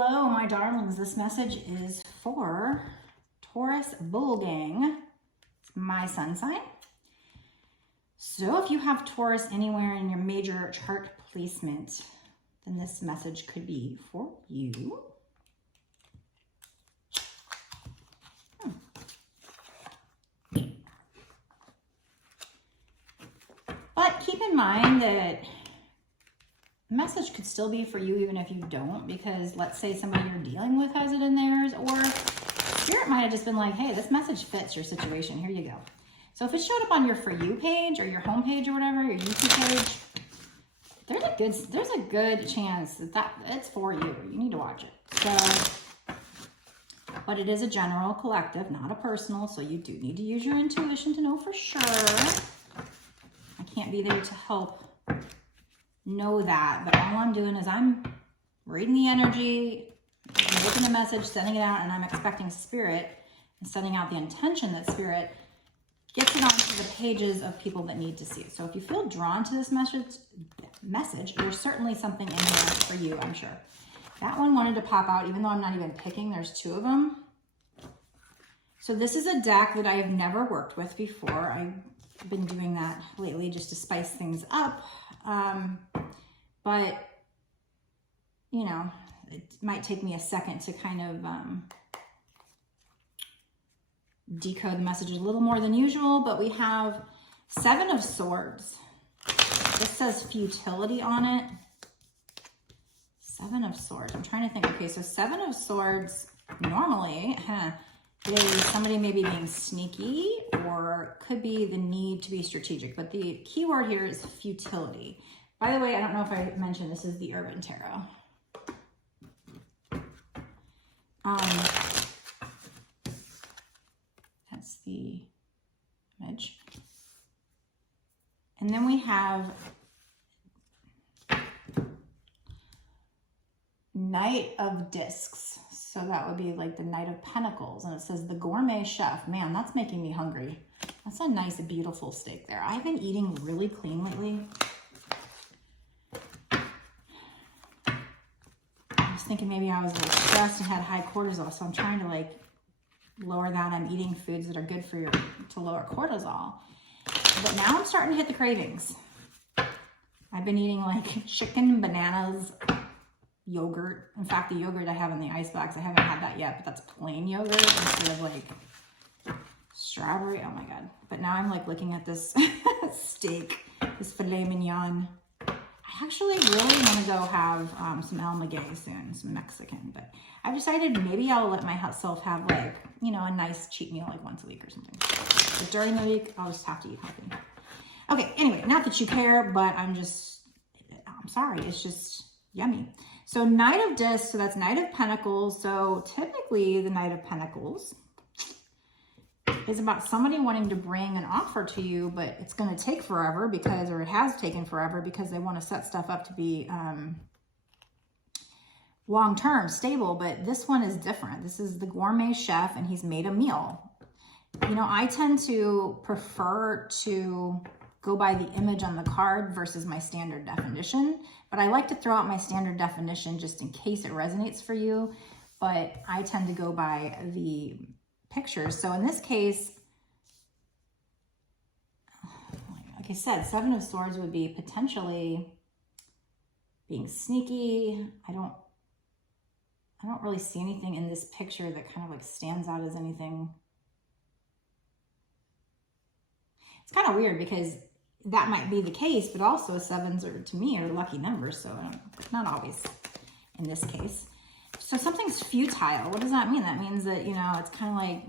Hello, my darlings. This message is for Taurus Bull Gang. It's my sun sign. So if you have Taurus anywhere in your major chart placement, then this message could be for you. But keep in mind that the message could still be for you even if you don't, because let's say somebody you're dealing with has it in theirs, or Spirit might have just been like, hey, this message fits your situation. Here you go. So if it showed up on your For You page or your home page or whatever, your YouTube page, there's a good chance that it's for you. You need to watch it. So, but it is a general collective, not a personal. So you do need to use your intuition to know for sure. I can't be there to help know that, but all I'm doing is I'm reading the energy, looking the message, sending it out, and I'm expecting Spirit and sending out the intention that Spirit gets it onto the pages of people that need to see it. So if you feel drawn to this message, there's certainly something in here for you, I'm sure. That one wanted to pop out, even though I'm not even picking. There's two of them. So this is a deck that I've never worked with before. I've been doing that lately just to spice things up. But, you know, it might take me a second to kind of decode the message a little more than usual, but we have 7 of Swords. This says futility on it. 7 of Swords. I'm trying to think. Okay, so 7 of Swords normally is somebody maybe being sneaky, or could be the need to be strategic. But the key word here is futility. By the way, I don't know if I mentioned this is the Urban Tarot. That's the image. And then we have Knight of Discs. So that would be like the Knight of Pentacles. And it says the Gourmet Chef. Man, that's making me hungry. That's a nice, beautiful steak there. I've been eating really clean lately. I was thinking maybe I was a little stressed and had high cortisol. So I'm trying to like lower that. I'm eating foods that are good for you to lower cortisol. But now I'm starting to hit the cravings. I've been eating like chicken, bananas, yogurt. In fact, the yogurt I have in the icebox, I haven't had that yet, but that's plain yogurt instead of like strawberry. Oh my God. But now I'm like looking at this steak, this filet mignon. I actually really want to go have some El Maguey soon, some Mexican, but I've decided maybe I'll let myself have like, you know, a nice cheat meal like once a week or something. But during the week, I'll just have to eat healthy. Okay, anyway, not that you care, but I'm sorry, it's just yummy. So Knight of Discs, so that's Knight of Pentacles. So typically the Knight of Pentacles is about somebody wanting to bring an offer to you, but it's going to take forever because, or it has taken forever because they want to set stuff up to be long-term, stable. But this one is different. This is the Gourmet Chef, and he's made a meal. You know, I tend to prefer to go by the image on the card versus my standard definition, but I like to throw out my standard definition just in case it resonates for you, but I tend to go by the pictures. So in this case, like I said, 7 of Swords would be potentially being sneaky. I don't really see anything in this picture that kind of like stands out as anything. It's kind of weird because that might be the case, but also 7s are, to me, are lucky numbers, so not always in this case. So something's futile. What does that mean? That means that, you know, it's kind of like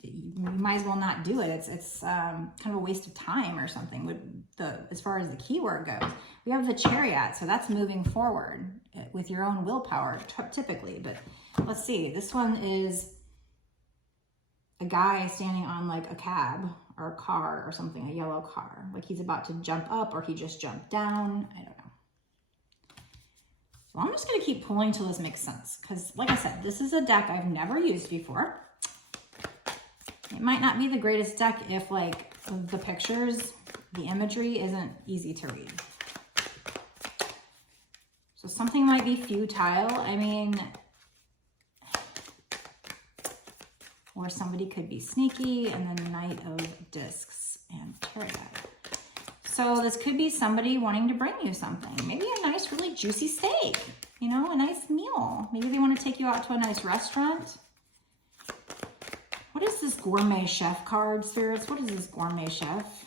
you might as well not do it. It's kind of a waste of time or something. As far as the keyword goes, we have the Chariot, so that's moving forward with your own willpower typically. But let's see. This one is a guy standing on like a cab or a car or something, a yellow car. Like he's about to jump up or he just jumped down. I don't know. So I'm just going to keep pulling till this makes sense. Because like I said, this is a deck I've never used before. It might not be the greatest deck if like the pictures, the imagery isn't easy to read. So something might be futile. I mean, or somebody could be sneaky, and then Knight of Discs and Chariot. So this could be somebody wanting to bring you something. Maybe a nice, really juicy steak, you know, a nice meal. Maybe they want to take you out to a nice restaurant. What is this gourmet chef card, spirits? What is this gourmet chef?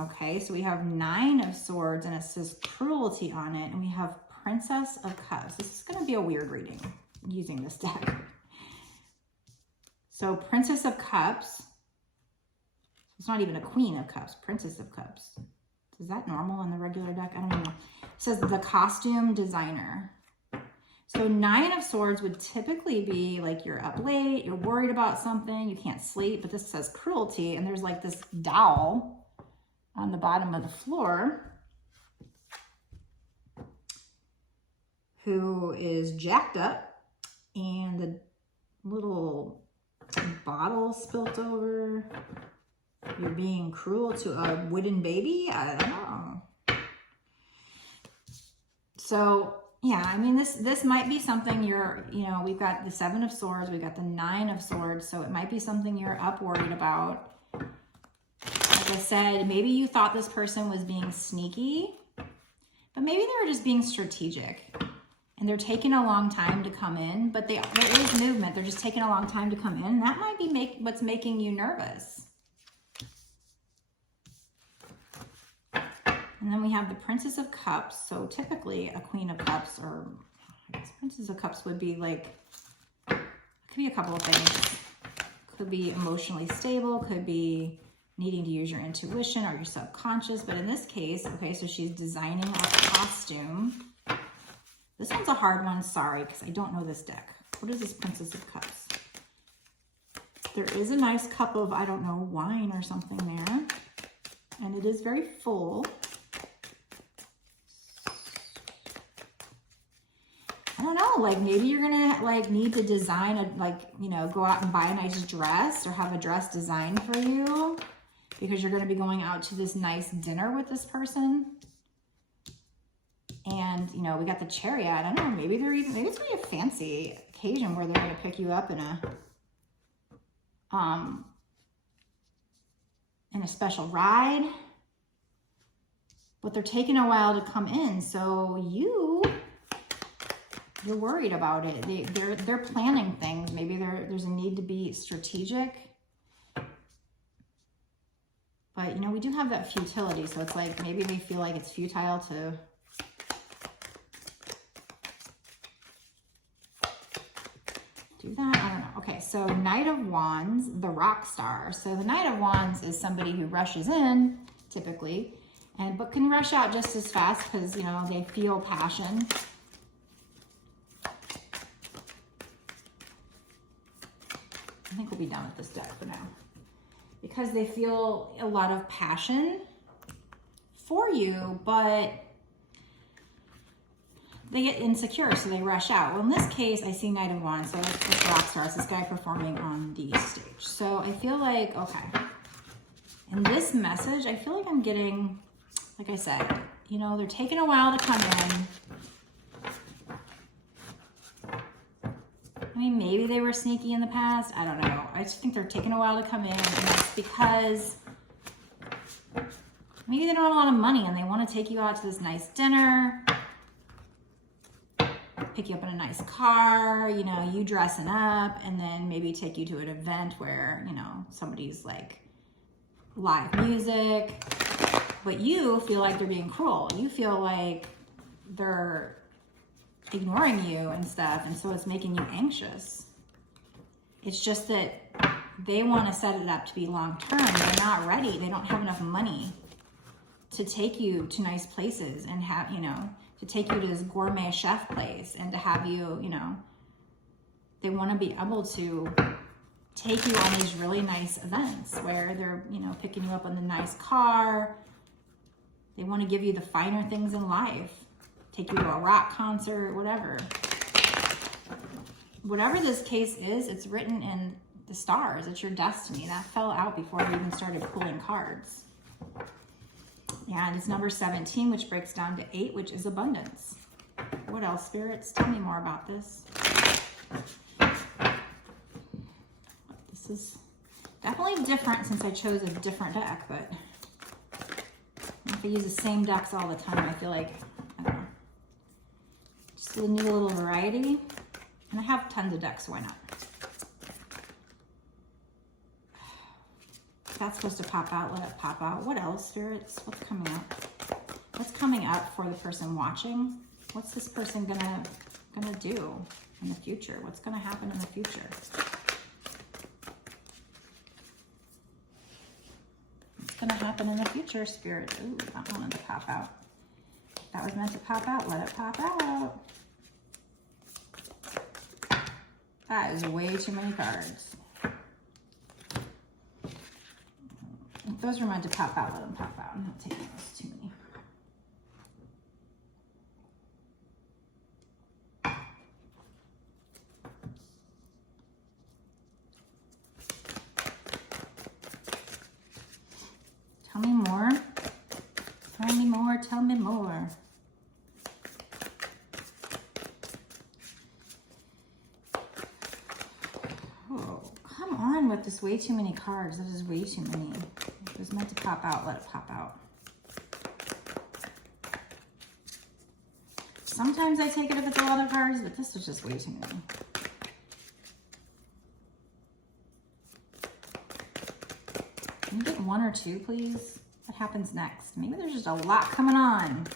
Okay, so we have 9 of Swords, and it says cruelty on it, and we have Princess of Cups. This is going to be a weird reading using this deck. So Princess of Cups. It's not even a Queen of Cups, Princess of Cups. Is that normal in the regular deck? I don't know. It says the costume designer. So 9 of Swords would typically be like you're up late, you're worried about something, you can't sleep, but this says cruelty, and there's like this doll on the bottom of the floor who is jacked up, and the little bottle spilt over. You're being cruel to a wooden baby? I don't know. So, yeah, I mean, this might be something you're, you know, we've got the 7 of Swords, we've got the 9 of Swords, so it might be something you're up worried about. Like I said, maybe you thought this person was being sneaky, but maybe they were just being strategic. And they're taking a long time to come in, but there is movement. They're just taking a long time to come in. And that might be what's making you nervous. And then we have the Princess of Cups. So typically a Queen of Cups, or I guess Princess of Cups would be like, it could be a couple of things. Could be emotionally stable, could be needing to use your intuition or your subconscious. But in this case, okay, so she's designing a costume. This one's a hard one, sorry, because I don't know this deck. What is this Princess of Cups? There is a nice cup of, I don't know, wine or something there. And it is very full. I don't know, like maybe you're gonna like need to design a, like, you know, go out and buy a nice dress or have a dress designed for you because you're gonna be going out to this nice dinner with this person. And, you know, we got the Chariot. I don't know, maybe maybe it's gonna be a fancy occasion where they're gonna pick you up in a special ride. But they're taking a while to come in, so you're worried about it. They're planning things. Maybe there's a need to be strategic. But, you know, we do have that futility, so it's like maybe they feel like it's futile to do that. I don't know. Okay, so Knight of Wands, the rock star. So the Knight of Wands is somebody who rushes in, typically, but can rush out just as fast because, you know, they feel passion. I think we'll be done with this deck for now. Because they feel a lot of passion for you, but they get insecure, so they rush out. Well, in this case, I see Knight of Wands, so it's rock stars, this guy performing on the stage. So I feel like, okay, in this message, I feel like I'm getting, like I said, you know, they're taking a while to come in. I mean, maybe they were sneaky in the past. I don't know. I just think they're taking a while to come in, and that's because maybe they don't have a lot of money and they want to take you out to this nice dinner, pick you up in a nice car, you know, you dressing up, and then maybe take you to an event where, you know, somebody's like live music, but you feel like they're being cruel. You feel like they're ignoring you and stuff, and so it's making you anxious. It's just that they want to set it up to be long term. They're not ready. They don't have enough money to take you to nice places and have, you know, to take you to this gourmet chef place and to have you, you know, they want to be able to take you on these really nice events where they're, you know, picking you up in the nice car. They want to give you the finer things in life. Take you to a rock concert, whatever. Whatever this case is, it's written in the stars. It's your destiny. That fell out before we even started pulling cards. And it's number 17, which breaks down to 8, which is abundance. What else, spirits? Tell me more about this. This is definitely different since I chose a different deck, but if I use the same decks all the time, I feel like, I don't know, just a new little variety. And I have tons of decks, so why not? If that's supposed to pop out, let it pop out. What else, spirits? What's coming up? What's coming up for the person watching? What's this person gonna do in the future? What's gonna happen in the future? What's gonna happen in the future, spirit? Ooh, that wanted to pop out. That was meant to pop out, let it pop out. That is way too many cards. If those were meant to pop out, let them pop out. I'm not taking those too many. Tell me more. Tell me more. Tell me more. Oh, come on with this way too many cards. That is way too many. If it was meant to pop out, let it pop out. Sometimes I take it if it's a lot of cards, but this was just way too many. Can you get one or two, please? What happens next? Maybe there's just a lot coming on.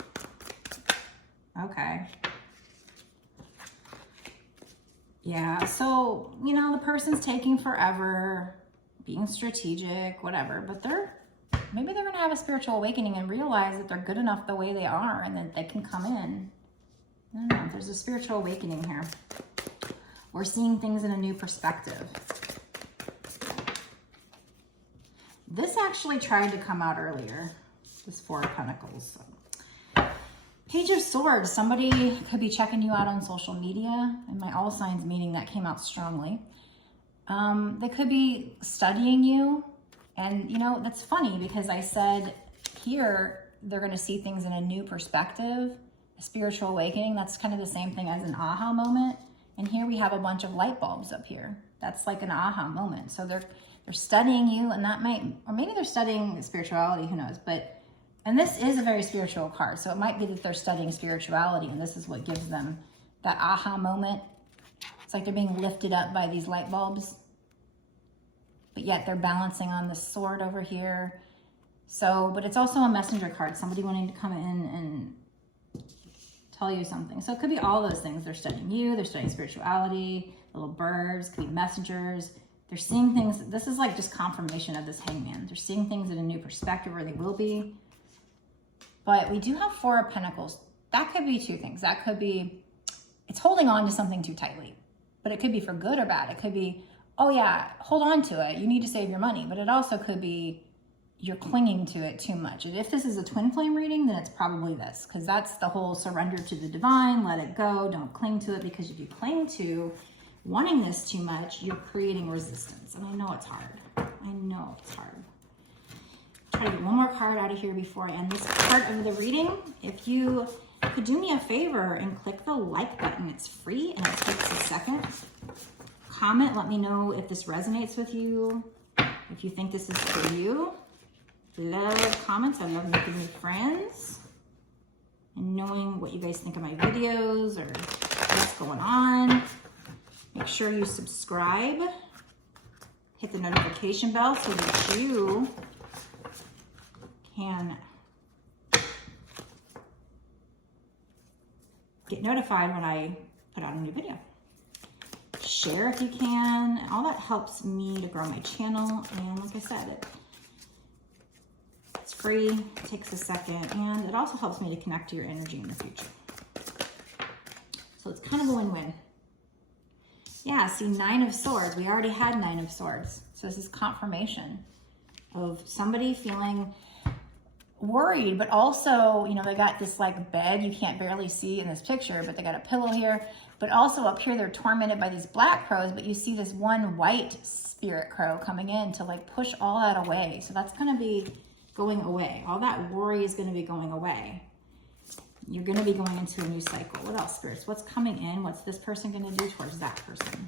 Okay. Yeah, so, you know, the person's taking forever, being strategic, whatever, but maybe they're going to have a spiritual awakening and realize that they're good enough the way they are and that they can come in. I don't know, there's a spiritual awakening here. We're seeing things in a new perspective. This actually tried to come out earlier, this Four of Pentacles. Page of Swords, somebody could be checking you out on social media. In my all signs meeting, that came out strongly. They could be studying you. And, you know, that's funny because I said here, they're going to see things in a new perspective, a spiritual awakening. That's kind of the same thing as an aha moment. And here we have a bunch of light bulbs up here. That's like an aha moment. So they're studying you, and that might, or maybe they're studying spirituality, who knows, but, and this is a very spiritual card, so it might be that they're studying spirituality, and this is what gives them that aha moment. It's like they're being lifted up by these light bulbs, but yet they're balancing on the sword over here. So, but it's also a messenger card, somebody wanting to come in and tell you something. So it could be all those things. They're studying you, they're studying spirituality, little birds, could be messengers. They're seeing things, this is like just confirmation of this hangman. They're seeing things in a new perspective, or they will be. But we do have Four of Pentacles. That could be two things. That could be, it's holding on to something too tightly. But it could be for good or bad. It could be, oh yeah, hold on to it. You need to save your money. But it also could be you're clinging to it too much. And if this is a twin flame reading, then it's probably this. Because that's the whole surrender to the divine, let it go, don't cling to it. Because if you cling to wanting this too much, you're creating resistance. And I know it's hard. I know it's hard. Try to get one more card out of here before I end this part of the reading. If you could do me a favor and click the like button. It's free and it takes a second. Comment, let me know if this resonates with you. If you think this is for you. Love comments. I love making new friends. And knowing what you guys think of my videos or what's going on. Make sure you subscribe, hit the notification bell so that you can get notified when I put out a new video. Share if you can. All that helps me to grow my channel. And like I said, it's free, it takes a second, and it also helps me to connect to your energy in the future. So it's kind of a win-win. Yeah, see, Nine of Swords. We already had Nine of Swords. So this is confirmation of somebody feeling worried, but also, you know, they got this like bed you can't barely see in this picture, but they got a pillow here. But also up here, they're tormented by these black crows, but you see this one white spirit crow coming in to like push all that away. So that's going to be going away. All that worry is going to be going away. You're going to be going into a new cycle. What else, spirits? What's coming in? What's this person going to do towards that person?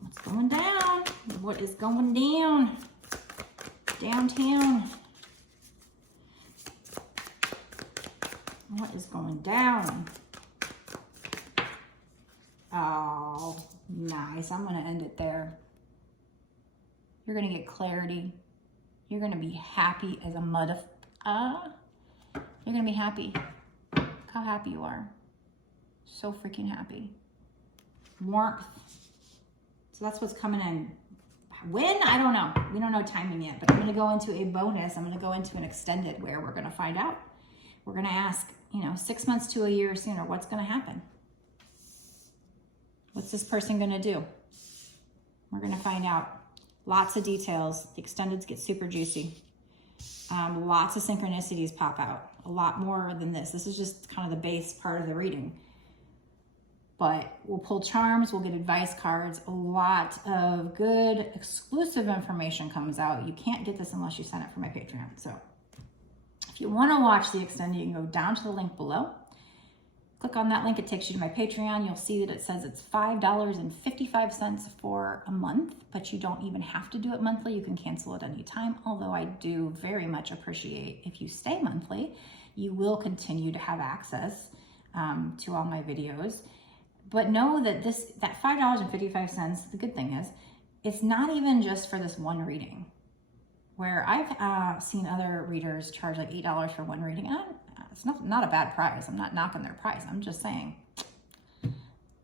What's going down? What is going down? Downtown. What is going down? Oh, nice. I'm going to end it there. You're going to get clarity. You're going to be happy as a mud of... you're going to be happy. Look how happy you are. So freaking happy. Warmth. So that's what's coming in. When? I don't know. We don't know timing yet, but I'm going to go into a bonus. I'm going to go into an extended where we're going to find out. We're going to ask, 6 months to a year sooner, what's going to happen? What's this person going to do? We're going to find out. Lots of details. The extendeds get super juicy. Lots of synchronicities pop out. A lot more than this. This is just kind of the base part of the reading. But we'll pull charms. We'll get advice cards. A lot of good exclusive information comes out. You can't get this unless you sign up for my Patreon. So if you want to watch the extended, you can go down to the link below. Click on that link, it takes you to my Patreon. You'll see that it says it's $5.55 for a month, but you don't even have to do it monthly. You can cancel at any time, although I do very much appreciate if you stay monthly. You will continue to have access to all my videos. But know that that $5.55, the good thing is, it's not even just for this one reading. Where I've seen other readers charge like $8 for one reading, and it's not a bad price. I'm not knocking their price. I'm just saying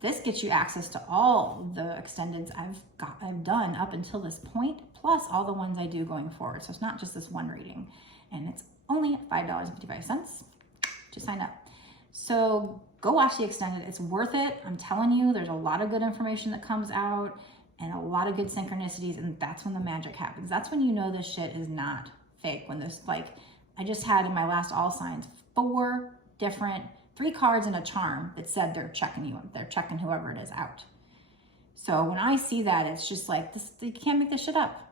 this gets you access to all the extendeds I've done up until this point, plus all the ones I do going forward. So it's not just this one reading, and it's only $5.55 to sign up. So go watch the extended. It's worth it. I'm telling you, there's a lot of good information that comes out and a lot of good synchronicities, and that's when the magic happens. That's when you know this shit is not fake. When this, like, I just had in my last all signs 3 cards and a charm that said they're checking whoever it is out. So when I see that, it's just like, this, you can't make this shit up,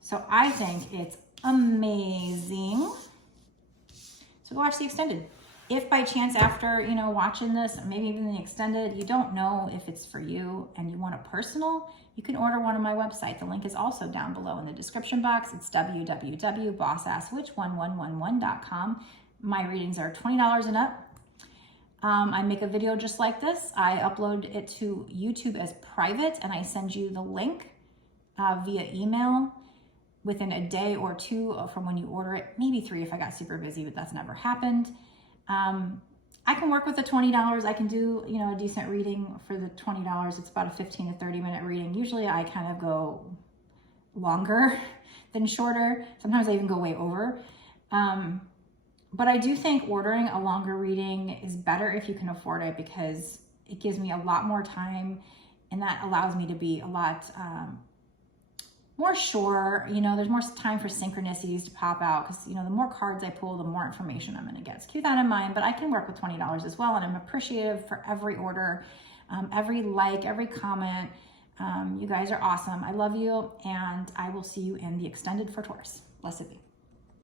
So I think it's amazing. So go watch the extended. If by chance after, watching this, or maybe even the extended, you don't know if it's for you and you want a personal, you can order one on my website. The link is also down below in the description box. It's www.bossasswitch1111.com. My readings are $20 and up. I make a video just like this. I upload it to YouTube as private, and I send you the link via email within a day or two from when you order it. Maybe 3 if I got super busy, but that's never happened. I can work with the $20. I can do, a decent reading for the $20. It's about a 15 to 30 minute reading. Usually I kind of go longer than shorter. Sometimes I even go way over. But I do think ordering a longer reading is better if you can afford it, because it gives me a lot more time, and that allows me to be a lot, more sure, there's more time for synchronicities to pop out, because, the more cards I pull, the more information I'm going to get. So keep that in mind, but I can work with $20 as well, and I'm appreciative for every order, every like, every comment. You guys are awesome. I love you, and I will see you in the extended for Taurus. Blessed be.